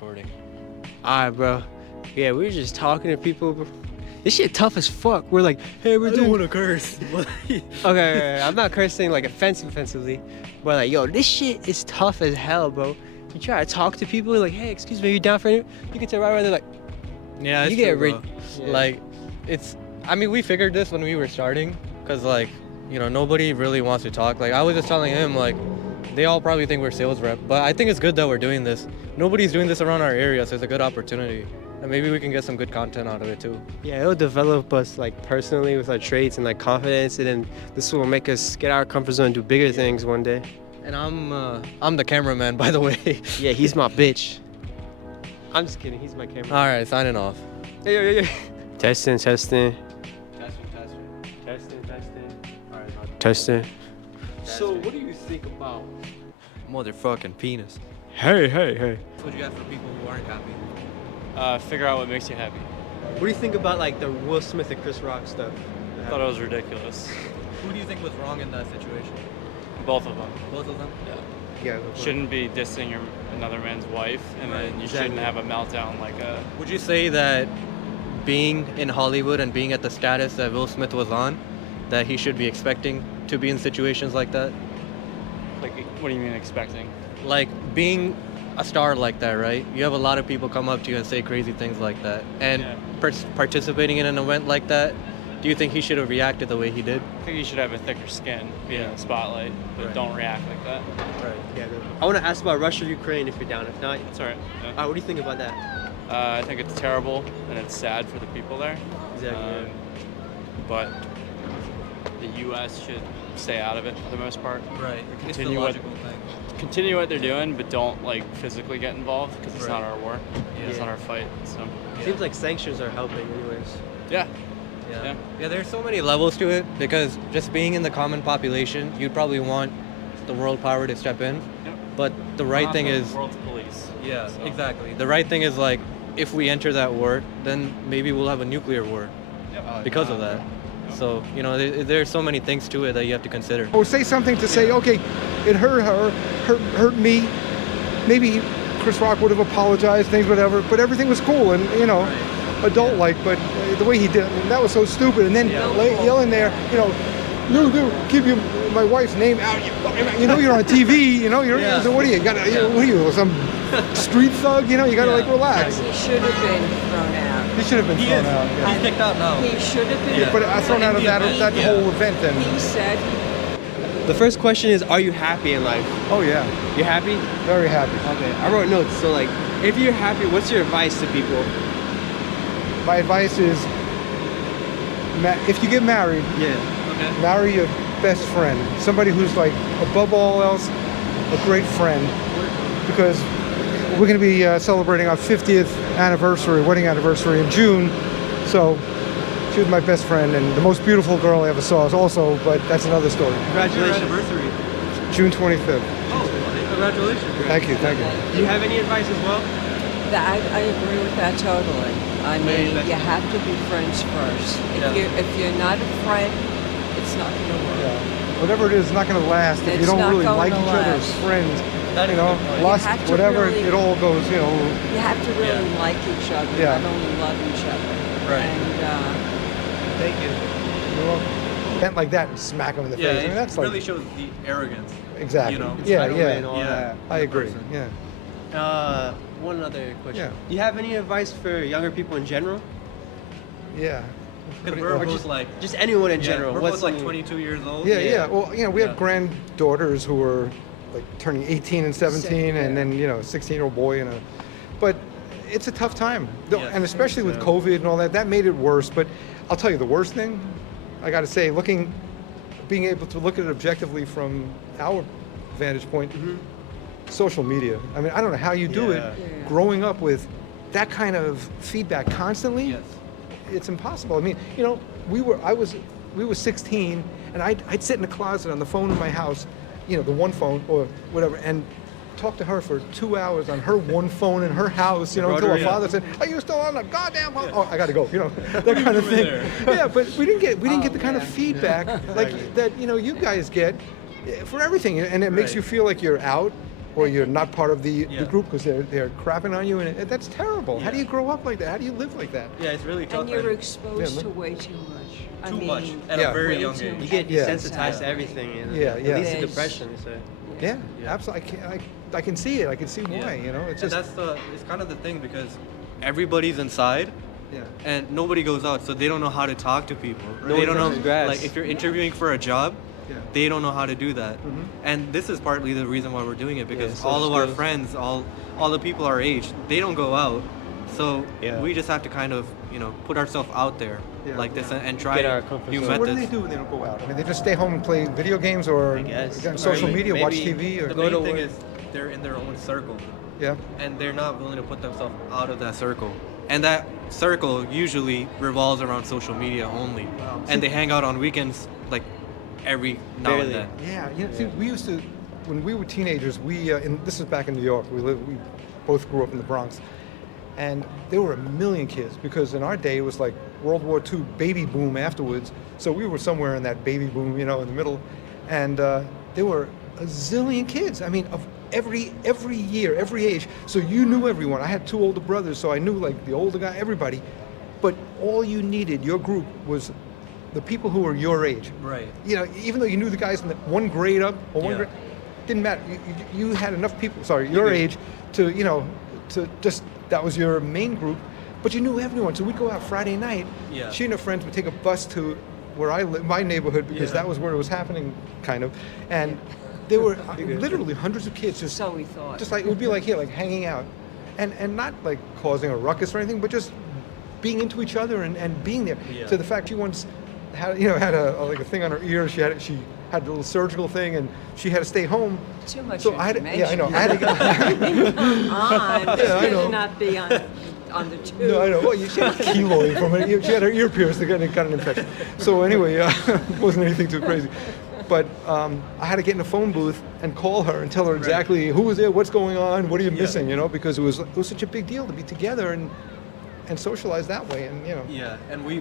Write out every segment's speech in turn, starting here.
Recording. Alright, bro. Yeah, we were just talking to people. Bro. This shit tough as fuck. We're like, hey, we're doing. I don't want to curse. Okay, I'm not cursing like offensively, but like, yo, this shit is tough as hell, bro. You try to talk to people, like, hey, excuse me, you down for it? You can tell right away, they're like, Yeah, you it's get true, bro. Yeah. Like, it's. I mean, we figured this when we were starting, cause like, nobody really wants to talk. Like, I was just telling him, like, they all probably think we're sales rep, but I think it's good that we're doing this. Nobody's doing this around our area, so it's a good opportunity, and maybe we can get some good content out of it too. Yeah, it'll develop us like personally with our traits and like confidence, and then this will make us get out of our comfort zone and do bigger things one day. And I'm the cameraman, by the way. Yeah, he's my bitch. I'm just kidding. He's my camera. All right, signing off. Yeah. Testing. Testing. All right. Testing. So, what do you think about? Motherfucking penis. Hey. What you got for people who aren't happy? Figure out what makes you happy. What do you think about like the Will Smith and Chris Rock stuff? I thought it was ridiculous. Who do you think was wrong in that situation? Both of them. Both of them? Yeah. Shouldn't be dissing another man's wife, and then you exactly. shouldn't have a meltdown like a. Would you say that being in Hollywood and being at the status that Will Smith was on, that he should be expecting to be in situations like that? Like, what do you mean expecting? Like being a star like that, right? You have a lot of people come up to you and say crazy things like that. And Yeah. Participating in an event like that, do you think he should have reacted the way he did? I think you should have a thicker skin, be in Yeah. the spotlight, but Right. don't react like that. Right. Yeah. I want to ask about Russia, Ukraine, if you're down. If not, It's alright. Yeah. what do you think about that? I think it's terrible and it's sad for the people there. Exactly. But the U.S. should stay out of it for the most part. Right. It's the Continue what- logical thing. Continue what they're doing, but don't like physically get involved because it's Right. not our war. It's Yeah. not our fight. So Seems like sanctions are helping, anyways. yeah. Yeah, there's so many levels to it because just being in the common population, you'd probably want the world power to step in. Yep. But the right thing is, world's police. yeah, So, exactly. The right thing is like, if we enter that war, then maybe we'll have a nuclear war Yep. because of that. So, there's so many things to it that you have to consider. Or say something to say, okay, it hurt me. Maybe Chris Rock would have apologized, things, whatever. But everything was cool and adult-like. But the way he did it, that was so stupid. And then yelling there, no, keep my wife's name out. You're on TV. Yeah. So what are you? What are you? Some street thug? You gotta like relax. He should have been thrown out. He should have been thrown out. Yeah. He's kicked out now. He should have been. Yeah. But thrown out of that whole event then. He said The first question is, are you happy in life? Oh yeah, You happy? very happy. Okay. I wrote notes. So like, if you're happy, what's your advice to people? My advice is, if you get married, Yeah. Okay. marry your best friend, somebody who's like above all else a great friend, because we're going to be celebrating our 50th wedding anniversary in June. So she was my best friend and the most beautiful girl I ever saw also, but that's another story. Congratulations. Anniversary. June 25th. Oh, congratulations. Thank you. Do you have any advice as well? that. I agree with that totally. I mean, you have to be friends first. If you're not a friend, it's not going to work. Yeah. Whatever it is, it's not going to last if you It's don't not really going like to each other as last. friends. That is a good point. Lust, have to whatever, really- it all goes, You have to really like each other, Yeah. not only love each other. Right. And Thank you. Event like that and smack them in the Yeah, face. I mean, that's it like really shows the arrogance. exactly. It's Yeah, entitlement and yeah. all that. I agree. person. Yeah. One other question. Yeah. Do you have any advice for younger people in general? Yeah. Because Pretty we're well. both like, Just anyone in general. we're What's both like something- 22 years old. Yeah. Well, we have Yeah. granddaughters who are like turning 18 and 17, and then 16-year-old boy but it's a tough time, Yes. and especially with COVID and all that. That made it worse. But I'll tell you the worst thing. I got to say, being able to look at it objectively from our vantage point, social media. I mean, I don't know how you do it. Yeah. Growing up with that kind of feedback constantly. Yes. It's impossible. I mean, we were 16, and I'd sit in the closet on the phone in my house, the one phone or whatever, and talk to her for 2 hours on her one phone in her house, until her Rotary, father said, "Are you still on the goddamn phone?" Oh, I got to go, that kind of thing. Yeah, but we didn't get the kind of feedback like that, you guys get for everything, and it makes Right. you feel like you're out. or you're not part of the Yeah. group because they're crapping on you, and that's terrible. How do Yeah. you grow up like that? How do you live like that? Yeah, it's really tough. And you're and exposed Yeah, to way too much. too I mean, much at Yeah. a very way young too age. You much. get Yeah. desensitized to everything. You know? Yeah, yeah. At least the There's- depression. So. Yeah, Yeah. absolutely. I can see it. I can see why. You know, it's And just it's kind of the thing because everybody's inside yeah. and nobody goes out, so they don't know how to talk to people. No They one don't know, touches grass. like if you're interviewing for a job, Yeah. they don't know how to do that. Mhm. And this is partly the reason why we're doing it because social all of our skills. friends, all the people our age, they don't go out. So Yeah. we just have to kind of, put ourselves out there Yeah. like this and try Get our comfort new zone. So what do methods. they do when they don't go out? I mean, they just stay home and play video games, or I guess. get on social Or media, watch maybe TV, or the Go main to thing work. is they're in their own circle. yeah. And they're not willing to put themselves out of that circle. And that circle usually revolves around social media only. Wow. And they hang out on weekends like every now Barely. and then. Yeah, see, we used to, when we were teenagers, and this is back in New York, we both grew up in the Bronx, and there were a million kids, because in our day it was like World War II baby boom afterwards, so we were somewhere in that baby boom, in the middle, and there were a zillion kids, I mean, of every year, every age, so you knew everyone. I had 2 older brothers, so I knew like the older guy, everybody, but all you needed, your group, was the people who were your age. Right. Even though you knew the guys in the one grade up or one Yeah. grade, didn't matter. You had enough people, your age, to to just, that was your main group, but you knew everyone. So we'd go out Friday night. Yeah. She and her friends would take a bus to where I live, my neighborhood, because Yeah. that was where it was happening, kind of, and there were literally hundreds of kids just So we thought. just like, it would be like here, like hanging out, and not like causing a ruckus or anything, but just being into each other and being there. Yeah. To the fact she once had a thing on her ear. She had a little surgical thing, and she had to stay home. Too much So I had to, information. yeah, I know. I had to go. Come on, this Yeah, I know. better not be on the tube. No, I know. Well, she had a keloid from it. She had her ear pierced. It got an infection. So anyway, it wasn't anything too crazy. But I had to get in a phone booth and call her and tell her exactly who was there, what's going on, what are you missing, because it was such a big deal to be together and socialize that way, and Yeah, and we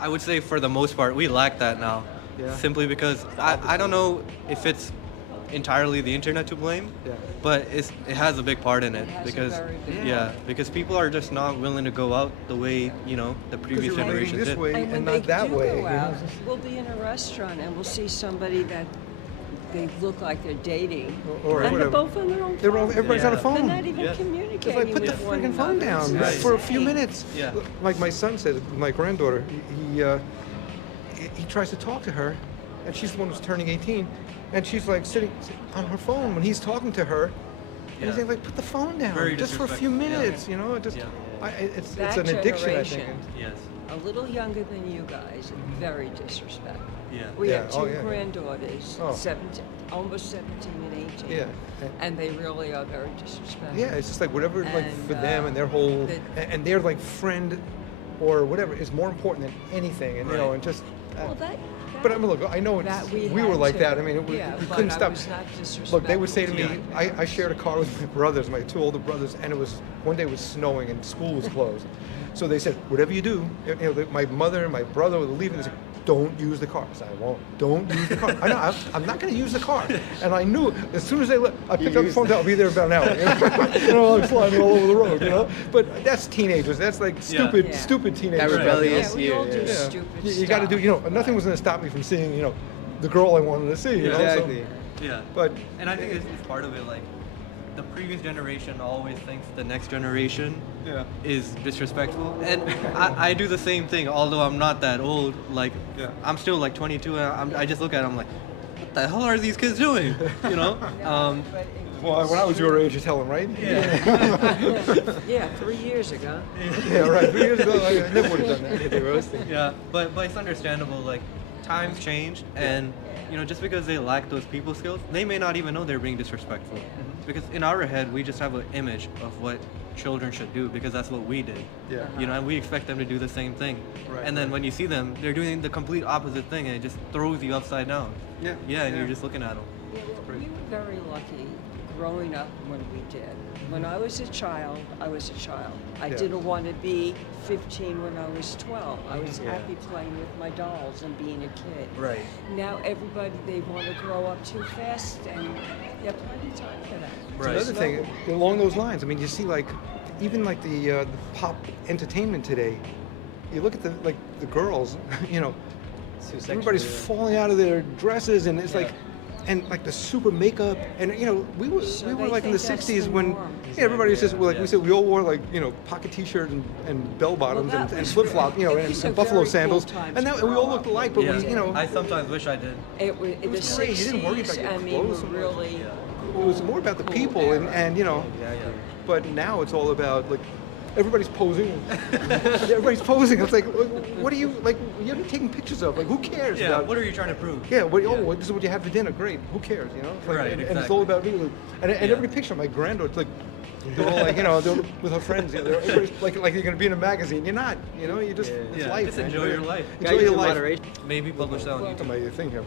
I would say for the most part we lack that now. Yeah. Simply because I don't know if it's entirely the internet to blame, Yeah. but it has a big part in it, It has a because very big because people are just not willing to go out the way the previous Because you're relating generation this did. way And when and they not that do way. go out, we'll be in a restaurant and we'll see somebody that they look like they're dating, Or and whatever. they're both on their own They're all, phone. everybody's on a Yeah. phone. They're not even Yeah. communicating It's like, put the with one freaking phone another. down Right. for a few Hey. minutes. Yeah. Like my son said, my granddaughter, he tries to talk to her, and she's the one who's turning 18, and she's like sitting on her phone when he's talking to her, and he's Yeah. like, put the phone down, Very just for a few disrespectful. Yeah. minutes, just, Yeah. it's That an addiction, I think. generation, Yes. a little younger than you guys, very disrespectful. Yeah. We Yeah, have oh, 2 yeah. granddaughters, Oh. 17, almost 17 and 18. Yeah. And they really are very disrespectful. Yeah, it's just like whatever, like And, for them and their whole, the- and their like friend or whatever is more important than anything, and Right. and just. Well, But I mean, look, I know that we had were like to. that. I mean, Yeah, we but couldn't I stop. was not Look, they would say to disrespectful. me, I shared a car with my brothers, my 2 older brothers, and it was one day it was snowing and school was closed. So they said, whatever you do, my mother and my brother were leaving. They said, don't use the car. I said, I won't. Don't use the car. I know, I'm not going to use the car. And I knew as soon as they left, I picked up the phone. I'll be there about an hour. I'm sliding all over the road. But that's teenagers. That's like stupid, Yeah. stupid teenagers. That stuff, rebellious Yeah, we all year, do yeah. stupid You got to stuff. do. Nothing was going to stop me from seeing, the girl I wanted to see. So- Exactly. Yeah. but And I think it's part of it, like the previous generation always thinks the next generation yeah. is disrespectful, and I do the same thing. Although I'm not that old, like Yeah. I'm still like 22, and I just look at them like, what the hell are these kids doing? Well, when I was your age, you tell them, right? Yeah, 3 years ago. Yeah, right. 3 years ago, I never would have done that. They roasting. Yeah, but it's understandable. Like times change, and just because they lack those people skills, they may not even know they're being disrespectful. Because in our head, we just have an image of what children should do because that's what we did. Yeah. And we expect them to do the same thing. Right, And then when you see them, they're doing the complete opposite thing, and it just throws you upside down. Yeah. Yeah, and you're just looking at them. Yeah, well, we were very lucky growing up when we did. When I was a child, I was a child. I Yeah. didn't want to be 15 when I was 12. I was happy playing with my dolls and being a kid. Right. Now everybody, they want to grow up too fast, and you have plenty of time for that. Right. Another thing along those lines. I mean, you see like even like the pop entertainment today. You look at the girls. You know, everybody's falling out of their dresses, and it's like. And like the super makeup, and you know, we were they like in the think that's '60s the when norm. everybody was just like we said we all wore like pocket T-shirt and bell bottoms Well, that and was flip flop, great. It was a and buffalo very cool sandals, time and to that and we grow all looked up. alike, but Yeah. I sometimes wish I did. It was the was great. You didn't worry about 60s. your I mean, clothes were so much. really. it was more about the people and you know. But now it's all about like everybody's posing. Everybody's posing. It's like, what are you like? You're taking pictures of. Like, who cares Yeah. about? What are you trying to prove? Yeah. Oh, this is what you have for dinner. Great. Who cares? You know. It's like, Right, and it's exactly. all about me. And every picture of my granddaughter, it's like. They're all like, they're with her friends. Everybody's like you're gonna be in a magazine. You're not. You just it's life. Just man. enjoy your life. Enjoy your life. Moderation. Maybe publish that on Look at YouTube. my thing here.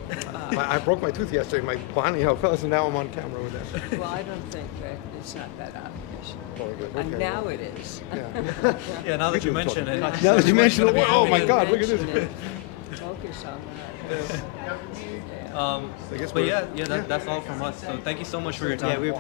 I broke my tooth yesterday. My bond, so now I'm on camera with that. Well, I don't think that it's not that obvious. Oh, good. And Okay. now it is. Yeah. Yeah. Now that you mention it. Now that you mention it, oh my You God, look at this. mention it. Focus on that. Um, I guess but we're- that's all from us. So thank you so much for your time. Yeah, we